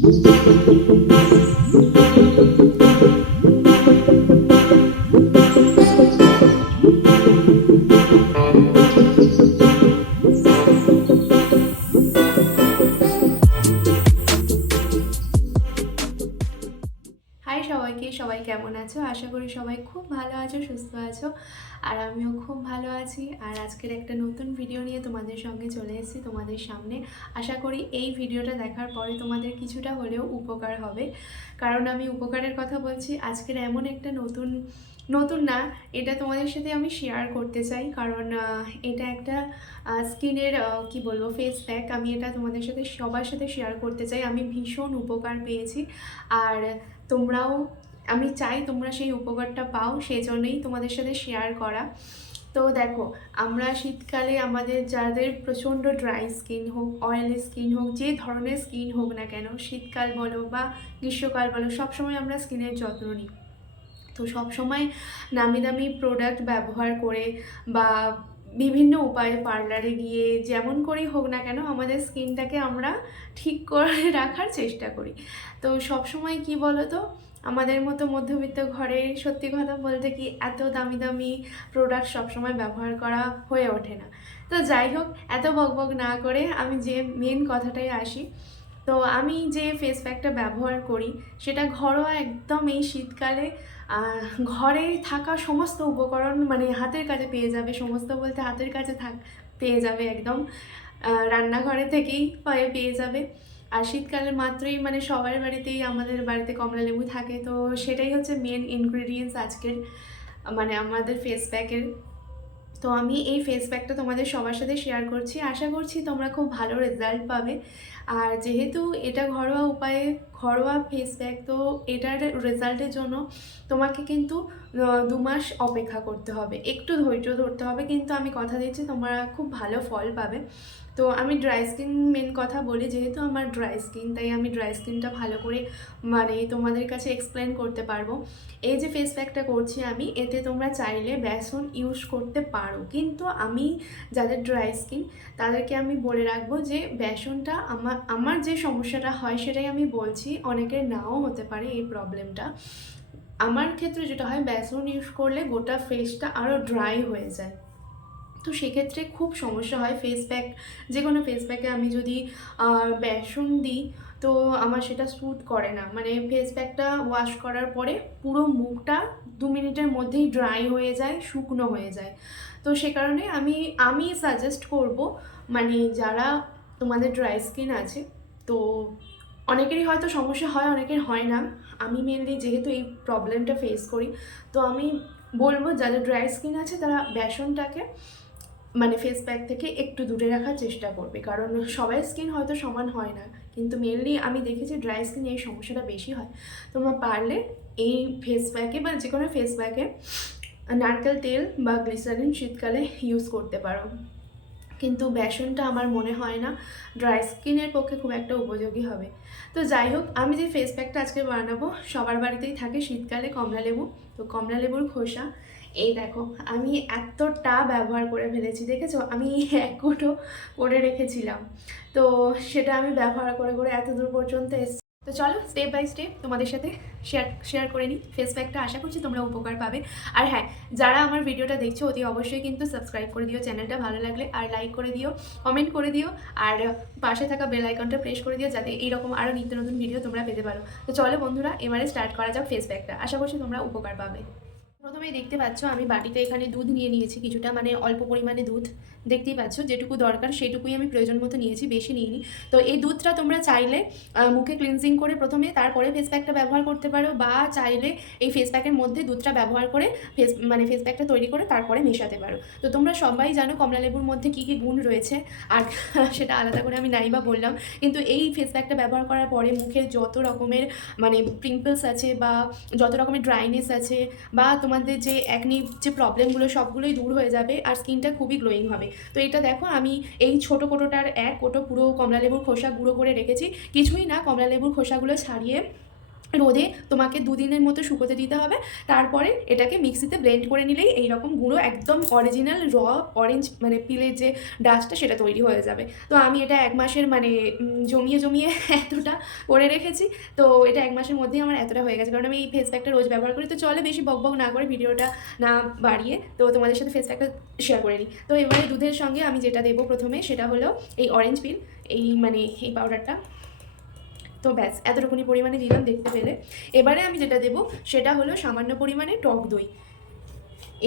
সবাই কেমন আছো? আশা করি সবাই খুব ভালো আছো, সুস্থ আছো। আর আমিও খুব ভালো আছি। আর আজকের একটা নতুন ভিডিও নিয়ে তোমাদের সঙ্গে চলে এসেছি তোমাদের সামনে। আশা করি এই ভিডিওটা দেখার পরে তোমাদের কিছুটা হলেও উপকার হবে, কারণ আমি উপকারের কথা বলছি। আজকের এমন একটা নতুন না, এটা তোমাদের সাথে আমি শেয়ার করতে চাই, কারণ এটা একটা স্কিনের কি বলবো, ফেস প্যাক। আমি এটা তোমাদের সাথে সবার সাথে শেয়ার করতে চাই। আমি ভীষণ উপকার পেয়েছি, আর তোমরাও, আমি চাই তোমরা সেই উপকারটা পাও, সেই জন্যই তোমাদের সাথে শেয়ার করা। তো দেখো, আমরা শীতকালে আমাদের যাদের প্রচণ্ড ড্রাই স্কিন হোক, অয়েলি স্কিন হোক, যে ধরনের স্কিন হোক না কেন, শীতকাল বলো বা গ্রীষ্মকাল বলো, সবসময় আমরা স্কিনের যত্ন নিই। তো সবসময় নামি দামি প্রোডাক্ট ব্যবহার করে বা বিভিন্ন উপায়ে পার্লারে গিয়ে যেমন করেই হোক না কেন, আমাদের স্কিনটাকে আমরা ঠিক করে রাখার চেষ্টা করি। তো সবসময় কি বলো তো, আমাদের মতো মধ্যবিত্ত ঘরে সত্যি কথা বলতে কি এত দামি দামি প্রোডাক্ট সবসময় ব্যবহার করা হয়ে ওঠে না। তো যাই হোক, এত বকবক না করে আমি যে মেন কথাটাই আসি। তো আমি যে ফেস প্যাকটা ব্যবহার করি সেটা ঘরোয়া, একদম এই শীতকালে ঘরে থাকা সমস্ত উপকরণ মানে হাতের কাছে পেয়ে যাবে। সমস্ত বলতে হাতের কাছে পেয়ে যাবে একদম, রান্নাঘরে থেকেই পেয়ে যাবে। আর শীতকালে মাত্রই মানে সবার বাড়িতেই, আমাদের বাড়িতে কমলা লেবু থাকে, তো সেটাই হচ্ছে মেন ইনগ্রিডিয়েন্টস আজকের মানে আমাদের ফেস প্যাকের। তো আমি এই ফেস প্যাকটা তোমাদের সবার সাথে শেয়ার করছি, আশা করছি তোমরা খুব ভালো রেজাল্ট পাবে। আর যেহেতু এটা ঘরোয়া উপায়ে ঘরোয়া ফেস প্যাক, তো এটার রেজাল্টের জন্য তোমাকে কিন্তু 2 মাস অপেক্ষা করতে হবে, একটু ধৈর্য ধরতে হবে, কিন্তু আমি কথা দিচ্ছি তোমরা খুব ভালো ফল পাবে। তো আমি ড্রাই স্কিন মেন কথা বলি, যেহেতু আমার ড্রাই স্কিন, তাই আমি ড্রাই স্কিনটা ভালো করে মানে তোমাদের কাছে এক্সপ্লেন করতে পারবো। এই যে ফেস প্যাকটা করছি আমি, এতে তোমরা চাইলে বেসন ইউজ করতে পারো, কিন্তু আমি যাদের ড্রাই স্কিন তাদেরকে আমি বলে রাখবো যে বেসনটা আমার যে সমস্যাটা হয় সেটাই আমি বলছি, অনেকের নাও হতে পারে এই প্রবলেমটা। আমার ক্ষেত্রে যেটা হয়, বেসন ইউজ করলে গোটা ফেসটা আরও ড্রাই হয়ে যায়। তো সেক্ষেত্রে খুব সমস্যা হয়। ফেস প্যাক, যে কোনো ফেস প্যাকে আমি যদি বেসন দিই, তো আমার সেটা স্যুট করে না। মানে ফেস প্যাকটা ওয়াশ করার পরে পুরো মুখটা 2 মিনিটের মধ্যেই ড্রাই হয়ে যায়, শুকনো হয়ে যায়। তো সে কারণে আমি সাজেস্ট করব, মানে যারা তোমাদের ড্রাই স্কিন আছে, তো অনেকেরই হয়তো সমস্যা হয়, অনেকের হয় না। আমি মেনলি যেহেতু এই প্রবলেমটা ফেস করি, তো আমি বলবো যাদের ড্রাই স্কিন আছে তারা বেসনটাকে মানে ফেস প্যাক থেকে একটু দূরে রাখার চেষ্টা করবে, কারণ সবাই স্কিন হয়তো সমান হয় না, কিন্তু মেনলি আমি দেখেছি ড্রাই স্কিনে এই সমস্যাটা বেশি হয়। তোমরা পারলে এই ফেস প্যাকে বা যে কোনো ফেস প্যাকে নারকেল তেল বা গ্লিসারিন শীতকালে ইউজ করতে পারো, কিন্তু বেসনটা আমার মনে হয় না ড্রাই স্কিনের পক্ষে খুব একটা উপযোগী হবে। তো যাই হোক, আমি যে ফেস প্যাকটা আজকে বানাবো, সবার বাড়িতেই থাকে শীতকালে কমলা লেবু। তো কমলা লেবুর খোসা, এই দেখো আমি এতটা ব্যবহার করে ফেলেছি, দেখেছো? আমি 1 কোটো করে রেখেছিলাম, তো সেটা আমি ব্যবহার করে করে এত দূর পর্যন্ত এসেছি। তো চলো স্টেপ বাই স্টেপ তোমাদের সাথে শেয়ার করে নিই ফেস প্যাকটা, আশা করছি তোমরা উপকার পাবে। আর হ্যাঁ, যারা আমার ভিডিওটা দেখছো অতি অবশ্যই কিন্তু সাবস্ক্রাইব করে দিও চ্যানেলটা ভালো লাগলে, আর লাইক করে দিও, কমেন্ট করে দিও, আর পাশে থাকা বেল আইকনটা প্রেস করে দিও, যাতে এইরকম আরও নিত্য নতুন ভিডিও তোমরা পেতে পারো। তো চলো বন্ধুরা, এবারে স্টার্ট করা যাক ফেস প্যাকটা, আশা করছি তোমরা উপকার পাবে। প্রথমেই দেখতে পাচ্ছ আমি বাটিতে এখানে দুধ নিয়ে নিয়েছি কিছুটা, মানে অল্প পরিমাণে দুধ, দেখতেই পাচ্ছ যেটুকু দরকার সেটুকুই আমি প্রয়োজন মতো নিয়েছি, বেশি নিইনি। তো এই দুধটা তোমরা চাইলে মুখে ক্লিনজিং করে প্রথমে তারপরে ফেস প্যাকটা ব্যবহার করতে পারো, বা চাইলে এই ফেস প্যাকের মধ্যে দুধটা ব্যবহার করে ফেস প্যাকটা তৈরি করে তারপরে মেশাতে পারো। তো তোমরা সবাই জানো কমলা লেবুর মধ্যে কী কী গুণ রয়েছে, আর সেটা আলাদা করে আমি নাই বা বললাম। কিন্তু এই ফেস প্যাকটা ব্যবহার করার পরে মুখে যত রকমের মানে পিম্পলস আছে, বা যত রকমের ড্রাইনেস আছে, বা তোমাদের যে একনি যে প্রবলেমগুলো সবগুলোই দূর হয়ে যাবে, আর স্কিনটা খুবই গ্লোয়িং হবে। তো এটা দেখো, আমি এই ছোটো কোটোটার 1 কোটো পুরো কমলা লেবুর খোসা গুঁড়ো করে রেখেছি। কিছুই না, কমলা লেবুর খোসাগুলো ছাড়িয়ে রোদে তোমাকে 2 দিনের মতো শুকোতে দিতে হবে। তারপরে এটাকে মিক্সিতে ব্লেন্ড করে নিলেই এইরকম গুঁড়ো একদম অরিজিনাল অরেঞ্জ মানে পিলের যে ডাস্টটা সেটা তৈরি হয়ে যাবে। তো আমি এটা 1 মাসের মানে জমিয়ে এতটা করে রেখেছি। তো এটা 1 মাসের মধ্যেই আমার এতটা হয়ে গেছে, কারণ আমি এই ফেস প্যাকটা রোজ ব্যবহার করি। তো চলে বেশি বকবক না করে, ভিডিওটা না বাড়িয়ে তো তোমাদের সাথে ফেস প্যাকটা শেয়ার করে নিই। তো এবারে দুধের সঙ্গে আমি যেটা দেবো প্রথমে সেটা হলো এই অরেঞ্জ পিল, এই মানে এই পাউডারটা। তো ব্যাস এতটুকুনি পরিমাণে দিলাম দেখতে পেলে। এবারে আমি যেটা দেবো সেটা হলো সামান্য পরিমাণে টক দই।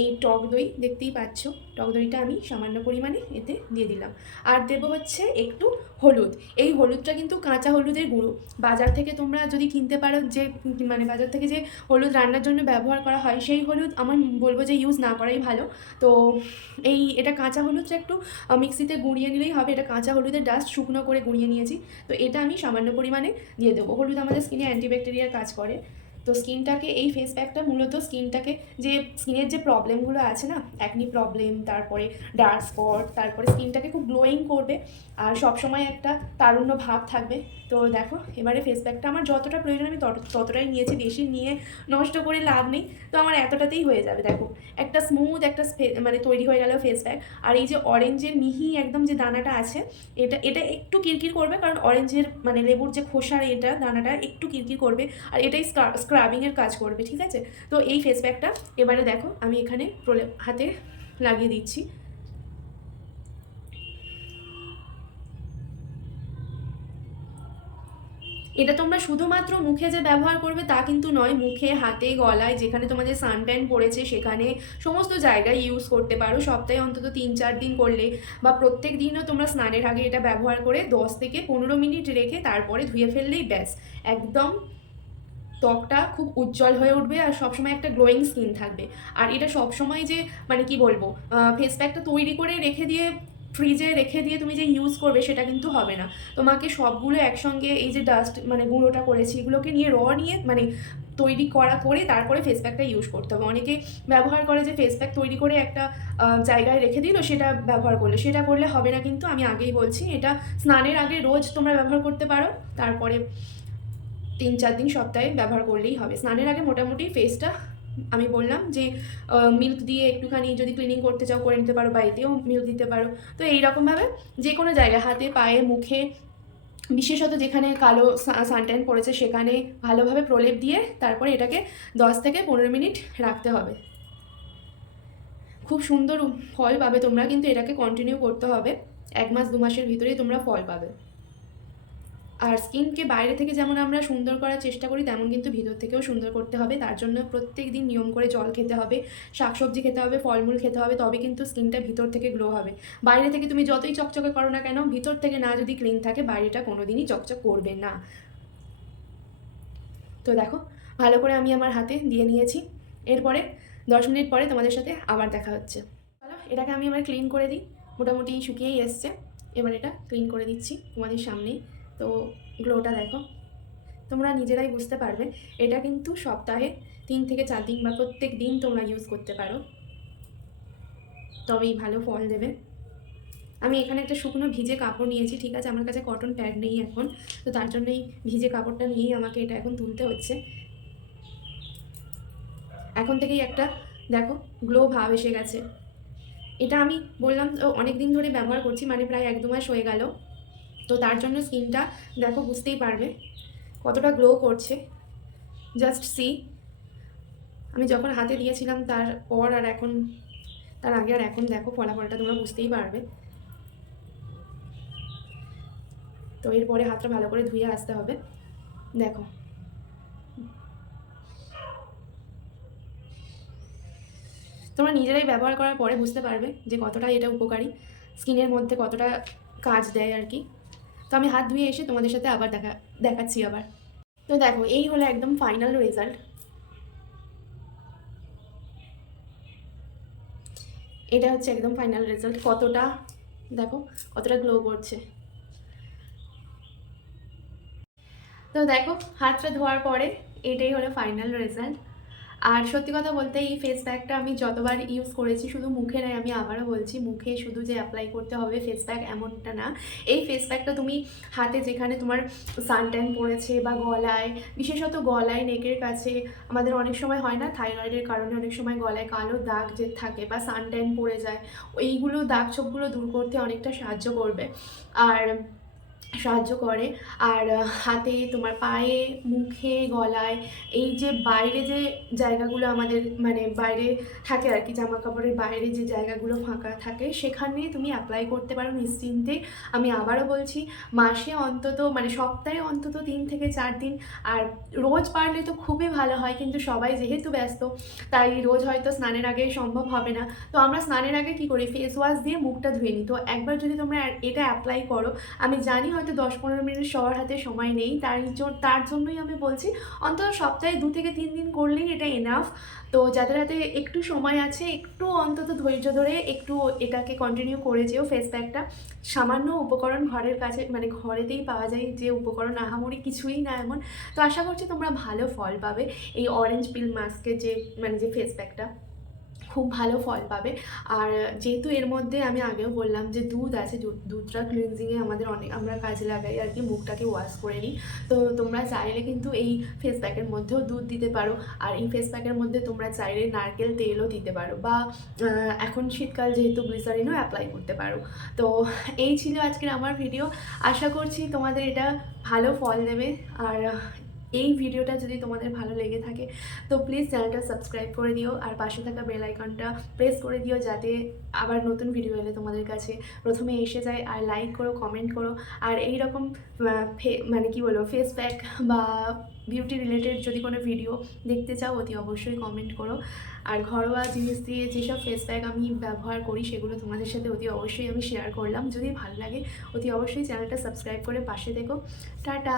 এই টক দই দেখতেই পাচ্ছ, টক দইটা আমি সামান্য পরিমাণে এতে দিয়ে দিলাম। আর দেবো হচ্ছে একটু হলুদ। এই হলুদটা কিন্তু কাঁচা হলুদের গুঁড়ো। বাজার থেকে তোমরা যদি কিনতে পারো, যে মানে বাজার থেকে যে হলুদ রান্নার জন্য ব্যবহার করা হয় সেই হলুদ আমার বলবো যে ইউজ না করাই ভালো। তো এটা কাঁচা হলুদটা একটু মিক্সিতে গুঁড়িয়ে নিলেই হবে। এটা কাঁচা হলুদের ডাস্ট শুকনো করে গুঁড়িয়ে নিয়েছি। তো এটা আমি সামান্য পরিমাণে দিয়ে দেবো। হলুদ আমাদের স্কিনে অ্যান্টিব্যাকটেরিয়ার কাজ করে। তো স্কিনটাকে এই ফেস প্যাকটা মূলত স্কিনটাকে যে স্কিনের যে প্রবলেমগুলো আছে না, অ্যাকনি প্রবলেম, তারপরে ডার্ক স্পট, তারপরে স্কিনটাকে খুব গ্লোয়িং করবে আর সবসময় একটা তারুণ্য ভাব থাকবে। তো দেখো এবারে ফেস প্যাকটা আমার যতটা প্রয়োজন আমি ততটাই নিয়েছি, বেশি নিয়ে নষ্ট করে লাভ নেই। তো আমার এতটাতেই হয়ে যাবে। দেখো একটা স্মুথ একটা মানে তৈরি হয়ে গেল ফেস প্যাক। আর এই যে অরেঞ্জের মিহি একদম যে দানাটা আছে, এটা একটু কিরকির করবে, কারণ অরেঞ্জের মানে লেবুর যে খোসার এটা দানাটা একটু কিরকির করবে, আর এটাই স্ক্রাবিংয়ের কাজ করবে, ঠিক আছে। তো এই ফেস প্যাকটা এবারে দেখো আমি এখানে হাতে লাগিয়ে দিচ্ছি। এটা তোমরা শুধুমাত্র মুখে যে ব্যবহার করবে তা কিন্তু নয়, মুখে, হাতে, গলায়, যেখানে তোমাদের সানট্যান পড়েছে সেখানে সমস্ত জায়গায় ইউজ করতে পারো। সপ্তাহে অন্তত 3-4 দিন করলে, বা প্রত্যেক দিনও তোমরা স্নানের আগে এটা ব্যবহার করে 10 থেকে 15 মিনিট রেখে তারপরে ধুয়ে ফেললেই ব্যাস একদম ত্বকটা খুব উজ্জ্বল হয়ে উঠবে আর সবসময় একটা গ্লোয়িং স্কিন থাকবে। আর এটা সবসময় যে মানে কি বলবো, ফেস প্যাকটা তৈরি করে রেখে দিয়ে ফ্রিজে রেখে দিয়ে তুমি যে ইউজ করবে সেটা কিন্তু হবে না। তোমাকে সবগুলো একসঙ্গে এই যে ডাস্ট মানে গুঁড়োটা করেছি এগুলোকে নিয়ে নিয়ে মানে তৈরি করে তারপরে ফেস প্যাকটা ইউজ করতে হবে। অনেকে ব্যবহার করে যে ফেস প্যাক তৈরি করে একটা জায়গায় রেখে দিল, সেটা ব্যবহার করলে, সেটা করলে হবে না কিন্তু। আমি আগেই বলছি, এটা স্নানের আগে রোজ তোমরা ব্যবহার করতে পারো, তারপরে 3-4 দিন সপ্তাহে ব্যবহার করলেই হবে। স্নানের আগে মোটামুটি ফেসটা আমি বললাম যে মিল্ক দিয়ে একটুখানি যদি ক্লিনিং করতে চাও করে নিতে পারো, বা এতেও মিল্ক দিতে পারো। তো এইরকমভাবে যে কোনো জায়গায়, হাতে, পায়ে, মুখে, বিশেষত যেখানে কালো সানট্যান পড়েছে সেখানে ভালোভাবে প্রলেপ দিয়ে তারপরে এটাকে 10 থেকে 15 মিনিট রাখতে হবে। খুব সুন্দর ফল পাবে তোমরা, কিন্তু এটাকে কন্টিনিউ করতে হবে। 1 মাস 2 মাসের ভিতরেই তোমরা ফল পাবে। আর স্কিনকে বাইরে থেকে যেমন আমরা সুন্দর করার চেষ্টা করি, তেমন কিন্তু ভিতর থেকেও সুন্দর করতে হবে। তার জন্য প্রত্যেক দিন নিয়ম করে জল খেতে হবে, শাকসবজি খেতে হবে, ফলমূল খেতে হবে, তবে কিন্তু স্কিনটা ভিতর থেকে গ্লো হবে। বাইরে থেকে তুমি যতই চকচকে করো না কেন, ভিতর থেকে না যদি ক্লিন থাকে বাইরেটা কোনো দিনই চকচক করবে না। তো দেখো ভালো করে আমি আমার হাতে দিয়ে নিয়েছি। এরপরে 10 মিনিট পরে তোমাদের সাথে আবার দেখা হচ্ছে। চলো এটাকে আমি এবার ক্লিন করে দিই। মোটামুটি শুকিয়েই এসছে। এবার এটা ক্লিন করে দিচ্ছি তোমাদের সামনেই। তো গ্লোটা দেখো, তোমরা নিজেরাই বুঝতে পারবে। এটা কিন্তু সপ্তাহে 3 থেকে 4 দিন বা প্রত্যেক দিন তোমরা ইউজ করতে পারো, তবেই ভালো ফল দেবে। আমি এখানে একটা শুকনো ভিজে কাপড় নিয়েছি, ঠিক আছে। আমার কাছে কটন প্যাড নেই এখন, তো তার জন্যই ভিজে কাপড়টা নিয়েই আমাকে এটা এখন তুলতে হচ্ছে। এখন থেকেই একটা দেখো গ্লো ভাব এসে গেছে। এটা আমি বললাম তো অনেক দিন ধরে ব্যবহার করছি, মানে প্রায় 1-2 মাস হয়ে গেল। তো তার জন্য স্কিনটা দেখো বুঝতেই পারবে কতটা গ্লো করছে। জাস্ট সি, আমি যখন হাতে দিয়েছিলাম তারপর আর এখন, তার আগে আর এখন দেখো ফলাফলটা তোমরা বুঝতেই পারবে। তো এরপরে হাতটা ভালো করে ধুয়ে আসতে হবে। দেখো তোমরা নিজেরাই ব্যবহার করার পরে বুঝতে পারবে যে কতটা এটা উপকারী, স্কিনের মধ্যে কতটা কাজ দেয় আর কি। তো আমি হাত ধুয়ে এসে তোমাদের সাথে আবার দেখাচ্ছি আবার। তো দেখো এই হলো একদম ফাইনাল রেজাল্ট। এটা হচ্ছে একদম ফাইনাল রেজাল্ট। কতটা দেখো কতটা গ্লো করছে। তো দেখো হাতটা ধোয়ার পরে এটাই হলো ফাইনাল রেজাল্ট। আর সত্যি কথা বলতে এই ফেস প্যাকটা আমি যতবার ইউজ করেছি, শুধু মুখে নয়, আমি আবারও বলছি, মুখে শুধু যে অ্যাপ্লাই করতে হবে ফেস প্যাক এমনটা না। এই ফেস প্যাকটা তুমি হাতে যেখানে তোমার সানট্যান পড়েছে বা গলায়, বিশেষত গলায়, নেকের কাছে, আমাদের অনেক সময় হয় না থাইরয়েডের কারণে অনেক সময় গলায় কালো দাগ যে থাকে বা সানট্যান পড়ে যায়, এইগুলো দাগ ছোপগুলো দূর করতে অনেকটা সাহায্য করবে আর সাহায্য করে। আর হাতে, তোমার পায়ে, মুখে, গলায়, এই যে বাইরে যে জায়গাগুলো আমাদের মানে বাইরে থাকে আর কি, জামা কাপড়ের বাইরে যে জায়গাগুলো ফাঁকা থাকে সেখানে তুমি অ্যাপ্লাই করতে পারো নিশ্চিন্তে। আমি আবারও বলছি, মাসে অন্তত মানে সপ্তাহে অন্তত 3 থেকে 4 দিন, আর রোজ পারলে তো খুবই ভালো হয়, কিন্তু সবাই যেহেতু ব্যস্ত তাই রোজ হয়তো স্নানের আগে সম্ভব হবে না। তো আমরা স্নানের আগে কী করি, ফেস ওয়াশ দিয়ে মুখটা ধুয়ে নিই। তো একবার যদি তোমরা এটা অ্যাপ্লাই করো, আমি জানি হয়তো 10-15 মিনিট সবার হাতে সময় নেই, তার জন্যই আমি বলছি অন্তত সপ্তাহে 2 থেকে 3 দিন করলেই এটা এনাফ। তো যাদের হাতে একটু সময় আছে, একটু অন্তত ধৈর্য ধরে একটু এটাকে কন্টিনিউ করে যেও। ফেস প্যাকটা সামান্য উপকরণ ঘরের কাছে মানে ঘরেতেই পাওয়া যায়, যে উপকরণ আহামরি কিছুই না এমন। তো আশা করছি তোমরা ভালো ফল পাবে এই অরেঞ্জ পিল মাস্কের যে মানে যে ফেস প্যাকটা, খুব ভালো ফল পাবে। আর যেহেতু এর মধ্যে আমি আগেও বললাম যে দুধ আছে, দুধটা ক্লিনজিংয়ে আমরা কাজে লাগাই আর কি, মুখটাকে ওয়াশ করে নিই। তো তোমরা চাইলে কিন্তু এই ফেস প্যাকের মধ্যেও দুধ দিতে পারো, আর এই ফেস প্যাকের মধ্যে তোমরা চাইলে নারকেল তেলও দিতে পারো, বা এখন শীতকাল যেহেতু গ্লিসারিনও অ্যাপ্লাই করতে পারো। তো এই ছিল আজকের আমার ভিডিও। আশা করছি তোমাদের এটা ভালো ফল দেবে। আর এই ভিডিওটা যদি তোমাদের ভালো লেগে থাকে তো প্লিজ চ্যানেলটা সাবস্ক্রাইব করে দিও, আর পাশে থাকা বেল আইকনটা প্রেস করে দিও, যাতে আবার নতুন ভিডিও এলে তোমাদের কাছে প্রথমে এসে যায়। আর লাইক করো, কমেন্ট করো। আর এই রকম মানে কি বলবো, ফেস প্যাক বা বিউটি রিলেটেড যদি কোনো ভিডিও দেখতে চাও অতি অবশ্যই কমেন্ট করো। আর ঘরোয়া জিনিস দিয়ে যেসব ফেস প্যাক আমি ব্যবহার করি সেগুলো তোমাদের সাথে অতি অবশ্যই আমি শেয়ার করলাম। যদি ভালো লাগে অতি অবশ্যই চ্যানেলটা সাবস্ক্রাইব করে পাশে থেকো। টাটা।